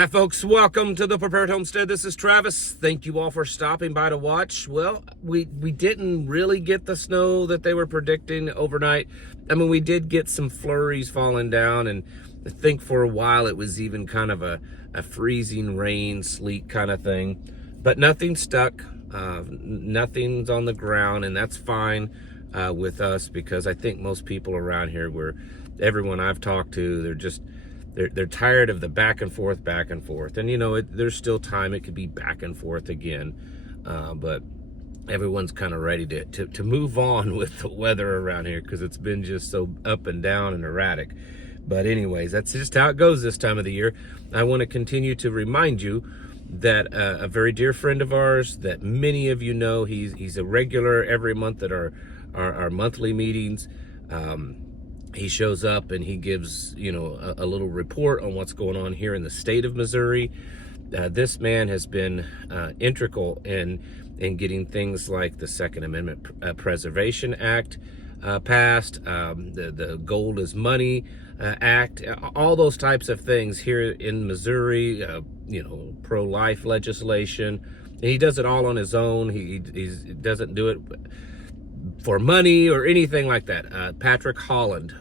Hi folks, welcome to the Prepared Homestead. This is Travis. Thank you all for stopping by to watch. Well, we didn't really get the snow that they were predicting overnight. I mean, we did get some flurries falling down, and I think for a while it was even kind of a freezing rain, sleet kind of thing. But nothing stuck, nothing's on the ground, and that's fine with us, because I think most people around here, everyone I've talked to, they're tired of the back and forth. And you know, there's still time. It could be back and forth again. But everyone's kind of ready to move on with the weather around here, because it's been just so up and down and erratic. But anyways, that's just how it goes this time of the year. I want to continue to remind you that a very dear friend of ours that many of you know, he's a regular every month at our monthly meetings. He shows up and he gives, you know, a little report on what's going on here in the state of Missouri. This man has been integral in getting things like the Second Amendment Preservation Act passed, the Gold is Money Act, all those types of things here in Missouri, you know, pro-life legislation. And he does it all on his own. He doesn't do it for money or anything like that. Patrick Holland,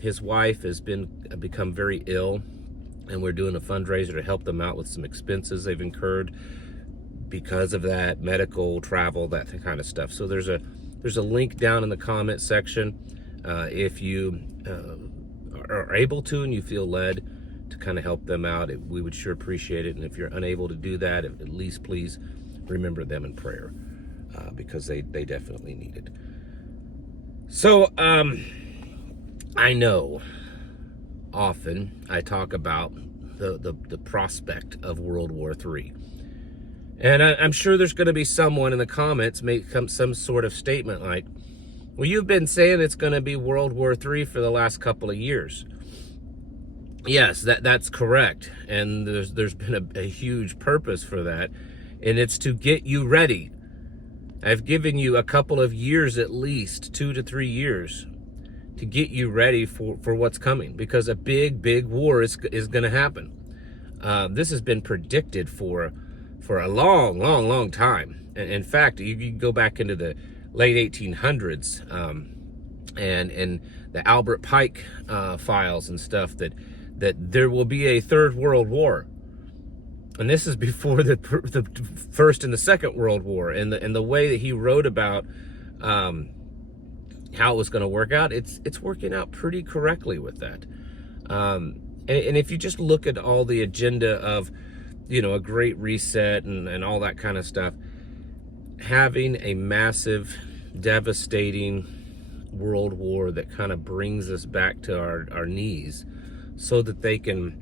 his wife has become very ill, and we're doing a fundraiser to help them out with some expenses they've incurred because of that, medical, travel, that kind of stuff. So there's a link down in the comment section. If you are able to and you feel led to kind of help them out, we would sure appreciate it. And if you're unable to do that, at least please remember them in prayer, because they definitely need it. So, I know often I talk about the prospect of World War III. And I'm sure there's going to be someone in the comments make some sort of statement like, well, you've been saying it's going to be World War III for the last couple of years. Yes, that's correct. And there's been a huge purpose for that. And it's to get you ready. I've given you a couple of years, at least 2 to 3 years, to get you ready for what's coming, because a big war is going to happen. This has been predicted for a long time. And in fact, you can go back into the late 1800s and the Albert Pike files and stuff, that there will be a third world war. And this is before the First and the Second World War, and the way that he wrote about how it was going to work out, it's working out pretty correctly with that. And if you just look at all the agenda of, you know, a great reset and all that kind of stuff, having a massive, devastating world war that kind of brings us back to our knees, so that they can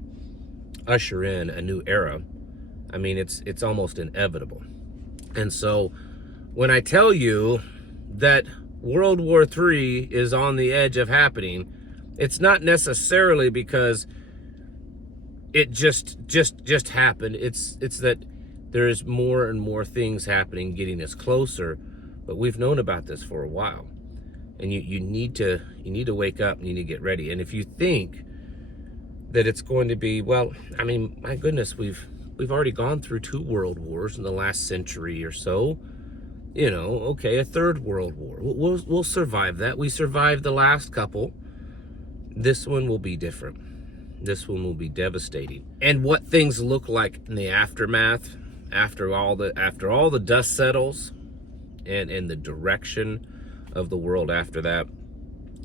usher in a new era. I mean, it's almost inevitable. And so when I tell you that World War III is on the edge of happening, it's not necessarily because it just happened. It's that there's more and more things happening, getting us closer. But we've known about this for a while. And you need to wake up, and you need to get ready. And if you think that it's going to be, well, I mean, my goodness, we've already gone through 2 world wars in the last century or so. You know, okay, a third world war. We'll survive that. We survived the last couple. This one will be different. This one will be devastating. And what things look like in the aftermath, after all the dust settles, and the direction of the world after that,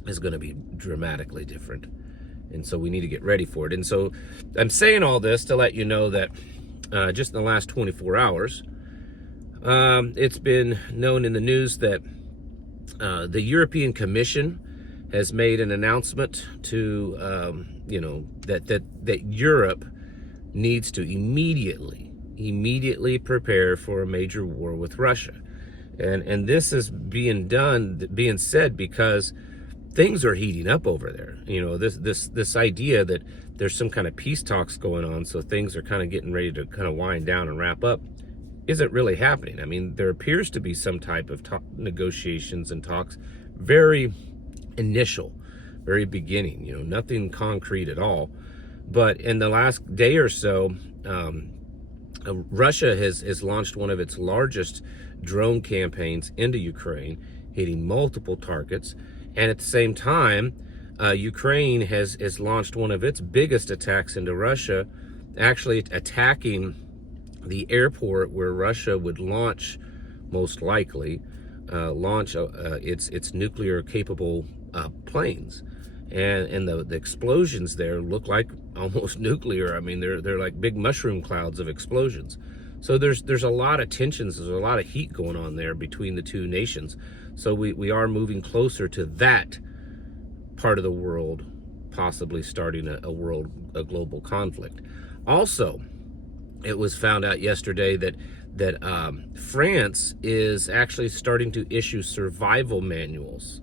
is going to be dramatically different. And so we need to get ready for it. And so I'm saying all this to let you know that just in the last 24 hours, it's been known in the news that the European Commission has made an announcement to, you know, that Europe needs to immediately prepare for a major war with Russia. And this is being said because things are heating up over there. You know, this idea that there's some kind of peace talks going on, so things are kind of getting ready to kind of wind down and wrap up, isn't really happening. I mean, there appears to be some type of negotiations and talks, very initial, very beginning, you know, nothing concrete at all. But in the last day or so, Russia has launched one of its largest drone campaigns into Ukraine, hitting multiple targets. And at the same time, Ukraine has launched one of its biggest attacks into Russia, actually attacking the airport where Russia would launch, most likely, its nuclear capable planes. And the explosions there look like almost nuclear. I mean, they're like big mushroom clouds of explosions. So there's a lot of tensions, there's a lot of heat going on there between the two nations. So we are moving closer to that part of the world possibly starting a global conflict. Also, it was found out yesterday that France is actually starting to issue survival manuals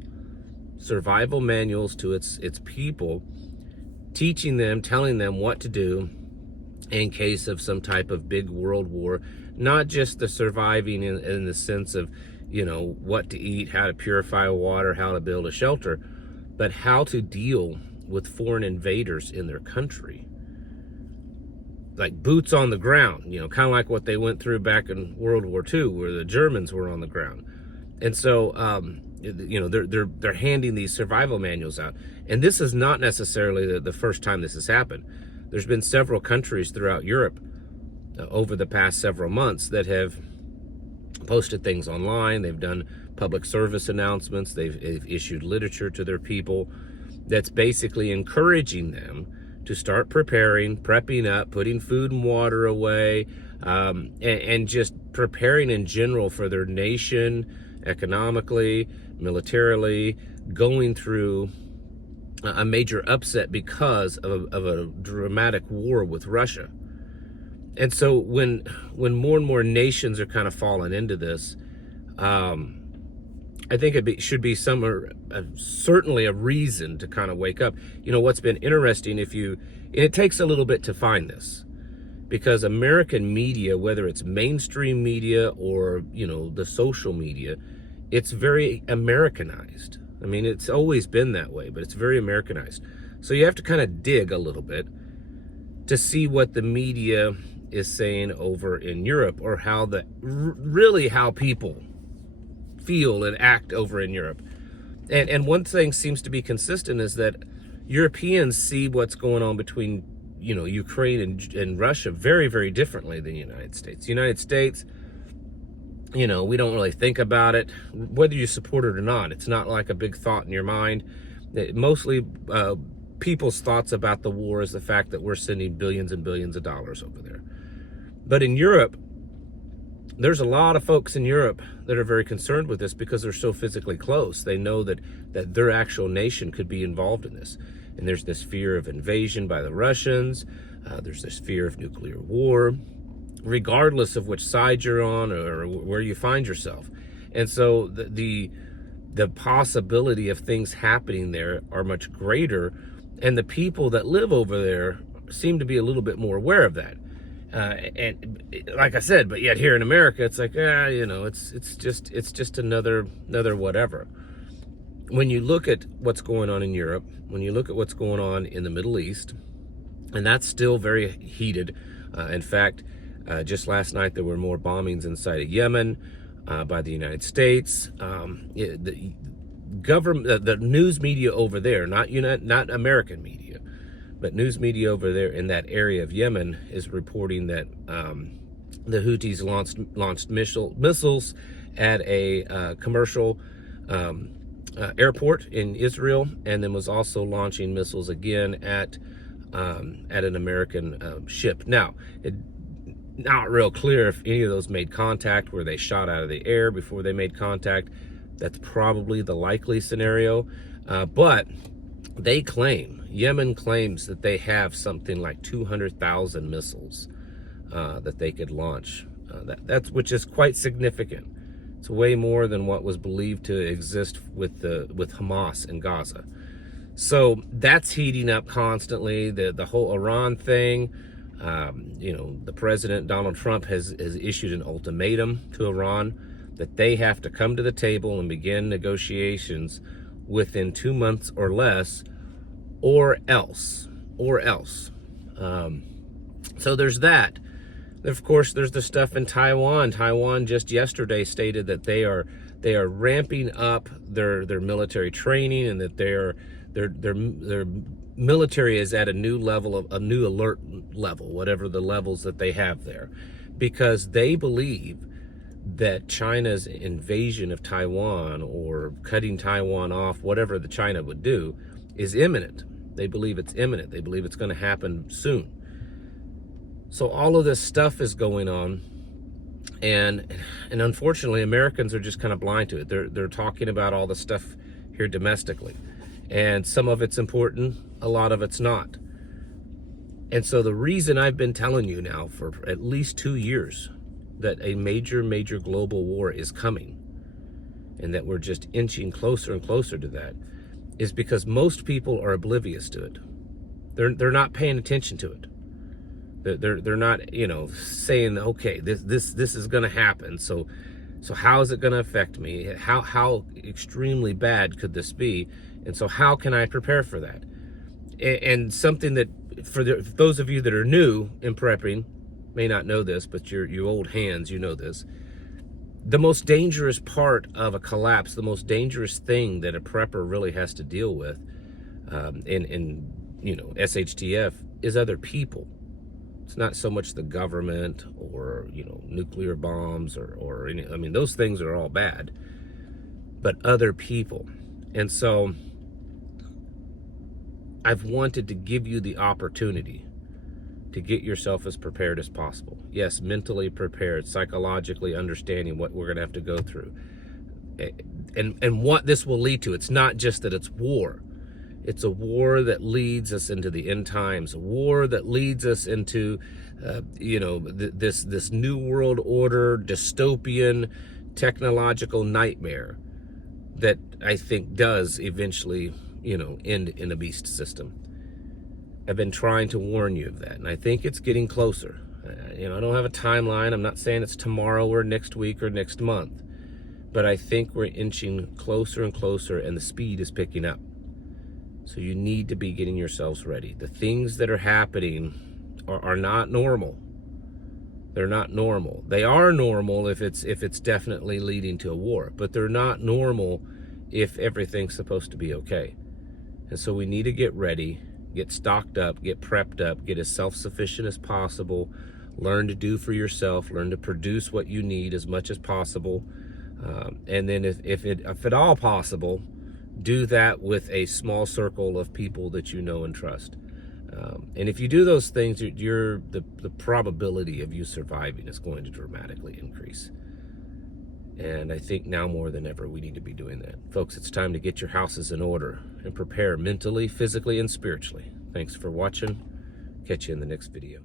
to its people, teaching them, telling them what to do in case of some type of big world war. Not just the surviving in the sense of, what to eat, how to purify water, how to build a shelter, but how to deal with foreign invaders in their country. Like boots on the ground, kind of like what they went through back in World War II, where the Germans were on the ground. And so, they're handing these survival manuals out. And this is not necessarily the first time this has happened. There's been several countries throughout Europe over the past several months that have posted things online. They've done public service announcements. They've issued literature to their people that's basically encouraging them to start prepping up, putting food and water away, and just preparing in general for their nation, economically, militarily, going through a major upset because of a dramatic war with Russia. And so when more and more nations are kind of falling into this, I think should be certainly a reason to kind of wake up. What's been interesting, it takes a little bit to find this, because American media, whether it's mainstream media or, the social media, it's very Americanized. I mean, it's always been that way, but it's very Americanized. So you have to kind of dig a little bit to see what the media is saying over in Europe, or how people feel and act over in Europe. And one thing seems to be consistent is that Europeans see what's going on between, Ukraine and Russia very, very differently than the United States. The United States, we don't really think about it, whether you support it or not. It's not like a big thought in your mind. Mostly people's thoughts about the war is the fact that we're sending billions and billions of dollars over there. But in Europe, there's a lot of folks in Europe that are very concerned with this because they're so physically close. They know that their actual nation could be involved in this. And there's this fear of invasion by the Russians. There's this fear of nuclear war, regardless of which side you're on or where you find yourself. And so the possibility of things happening there are much greater. And the people that live over there seem to be a little bit more aware of that. And like I said, but yet here in America, it's like, it's just another whatever. When you look at what's going on in Europe, when you look at what's going on in the Middle East, and that's still very heated. In fact, just last night, there were more bombings inside of Yemen by the United States. The government, the news media over there, not American media, but news media over there in that area of Yemen is reporting that the Houthis launched missiles at a commercial airport in Israel, and then was also launching missiles again at an American ship. Now, not real clear if any of those made contact, where they shot out of the air before they made contact. That's probably the likely scenario, but Yemen claims that they have something like 200,000 missiles that they could launch. Which is quite significant. It's way more than what was believed to exist with Hamas in Gaza. So that's heating up constantly. The whole Iran thing. The president, Donald Trump, has issued an ultimatum to Iran that they have to come to the table and begin negotiations within 2 months or less, or else. So there's that. Of course, there's the stuff in Taiwan. Taiwan just yesterday stated that they are ramping up their military training, and that their military is at a new level, of a new alert level, whatever the levels that they have there, because they believe that China's invasion of Taiwan, or cutting Taiwan off, whatever the China would do, is imminent. They believe it's imminent. They believe it's going to happen soon. So all of this stuff is going on, and unfortunately Americans are just kind of blind to it. They're talking about all the stuff here domestically, and some of it's important, a lot of it's not. And so the reason I've been telling you now for at least 2 years that a major global war is coming, and that we're just inching closer and closer to that, is because most people are oblivious to it. They're not paying attention to it. They're not, you know, saying, okay, this is going to happen. So how is it going to affect me? How extremely bad could this be? And so how can I prepare for that? And something that for those of you that are new in prepping may not know this, but you old hands, you know this. The most dangerous part of a collapse, the most dangerous thing that a prepper really has to deal with, in you know, SHTF, is other people. It's not so much the government or, you know, nuclear bombs or any, I mean, those things are all bad, but other people. And so I've wanted to give you the opportunity to get yourself as prepared as possible. Yes, mentally prepared, psychologically understanding what we're going to have to go through, and what this will lead to. It's not just that it's war. It's a war that leads us into the end times, a war that leads us into, you know, this new world order, dystopian, technological nightmare that I think does eventually, you know, end in a beast system. I've been trying to warn you of that, and I think it's getting closer. You know, I don't have a timeline. I'm not saying it's tomorrow or next week or next month, but I think we're inching closer and closer, and the speed is picking up. So you need to be getting yourselves ready. The things that are happening are not normal. They're not normal. They are normal if it's definitely leading to a war, but they're not normal if everything's supposed to be okay. And so we need to get ready, get stocked up, get prepped up, get as self-sufficient as possible, learn to do for yourself, learn to produce what you need as much as possible. And then if at all possible, do that with a small circle of people that you know and trust. And if you do those things, the probability of you surviving is going to dramatically increase. And I think now more than ever, we need to be doing that. Folks, it's time to get your houses in order and prepare mentally, physically, and spiritually. Thanks for watching. Catch you in the next video.